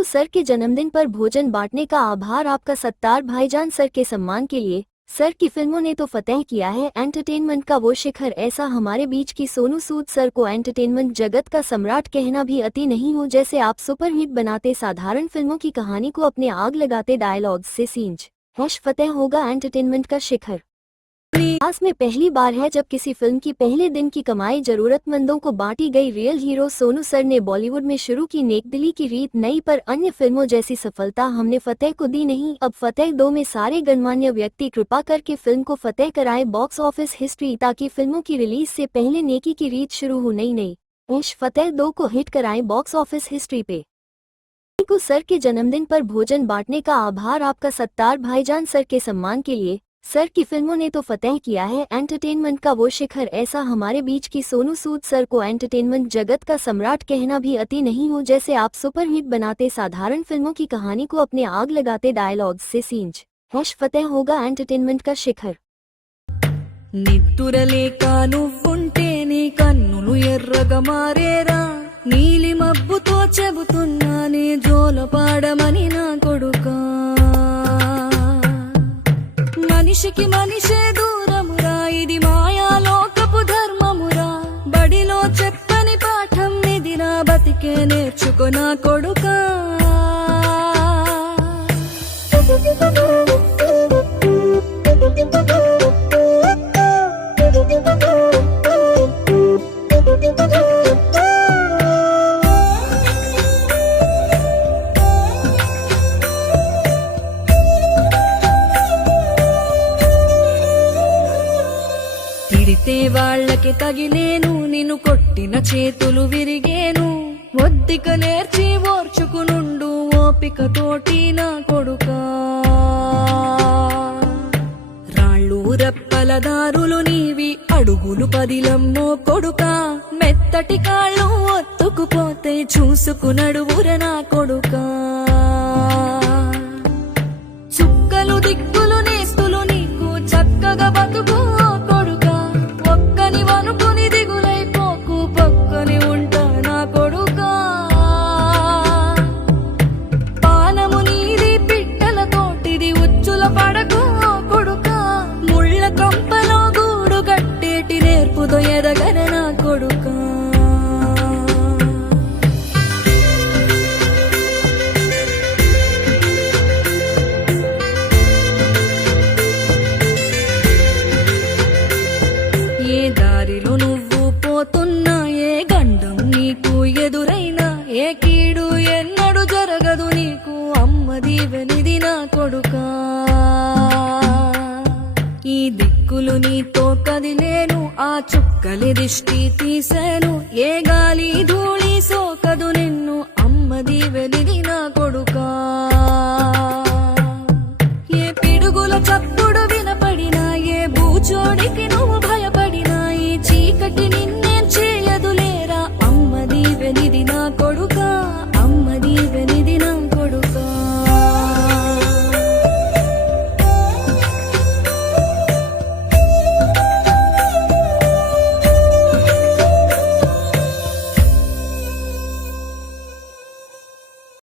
Tiku sir के जन्मदिन पर भोजन बांटने का आभार आपका सत्तार भाईजान सर के सम्मान के लिए सर की फिल्मों ने तो फतेह किया है एंटरटेनमेंट का वो शिखर। ऐसा हमारे बीच की सोनू सूद सर को एंटरटेनमेंट जगत का सम्राट कहना भी अति नहीं हो। जैसे आप सुपरहिट बनाते साधारण फिल्मों की कहानी को अपने आग लगाते डायलॉग्स से सींच फतेह होगा एंटरटेनमेंट का शिखर। इतिहास में पहली बार है जब किसी फिल्म की पहले दिन की कमाई जरूरतमंदों को बांटी गई। रियल हीरो सोनू सर ने बॉलीवुड में शुरू की नेकदिली की रीत नई, पर अन्य फिल्मों जैसी सफलता हमने फतेह को दी नहीं। अब फतेह 2 में सारे गणमान्य व्यक्ति कृपा करके फिल्म को फतेह कराएं बॉक्स ऑफिस हिस्ट्री, ताकि फिल्मों की रिलीज से पहले नेकी की रीत शुरू हो। नई फतेह 2 को हिट कराएं बॉक्स ऑफिस हिस्ट्री पे। टीकू सर के जन्मदिन पर भोजन बांटने का आभार आपका सत्तार भाईजान सर के सम्मान के लिए सर की फिल्मों ने तो फतेह किया है एंटरटेनमेंट का वो शिखर। ऐसा हमारे बीच की सोनू सूद सर को एंटरटेनमेंट जगत का सम्राट कहना भी अति नहीं हो। जैसे आप सुपरहिट बनाते साधारण फिल्मों की कहानी को अपने आग लगाते डायलॉग्स से सींच फतेह होगा एंटरटेनमेंट का शिखर। నిద్దురలేక నువ్వుంటే నీ కన్నులు ఎర్రగా మారేరా, నీలి మబ్బుతో చెబుతున్నానే జోలపాడమని నా కొడుకా. మనిషికి మనిషే దూరమురా, ఇది మాయాలోకపు ధర్మమురా. బడిలో చెప్పని పాఠం ఇది నా బతికే నేర్చుకో నా కొడుకా. తిడితే వాళ్ళకి తగిలేను, నిన్ను కొట్టిన చేతులు విరిగేను. ఒద్దిక నేర్చి ఓర్చుకునుండు ఓపికతోటి నా కొడుకా. రాళ్ళు రెప్పల దారులు నీవి, అడుగులు పదిలమ్మో కొడుకా. మెత్తటి కాళ్ళు ఒత్తుకుపోతే చూసుకునడువుర నా కొడుకా. చుక్కలు దిక్కులు నేస్తులు నీకు చక్కగా బతుకు కొడుకా. ఒక్కని వనుకుని దిగులైపోకు, పక్కని ఉంటా నా కొడుకా. పానము నీది పిట్టల తోటిది, ఉచ్చుల పడకు కొడుకా. ముళ్ళ కంపలో గూడు కట్టేటి నేర్పుతో ఎదగర నా కొడుకా. ఏ దారిలో నువ్వు పోతున్నా, ఏ గండం నీకు ఎదురైనా, ఏ కీడు ఎన్నడు జరగదు నీకు, అమ్మ దీవెనిది నా కొడుకా. ఈ దిక్కులు నీతో కదిలేను, ఆ చుక్కలి దిష్టి తీశాను, ఏ గాలి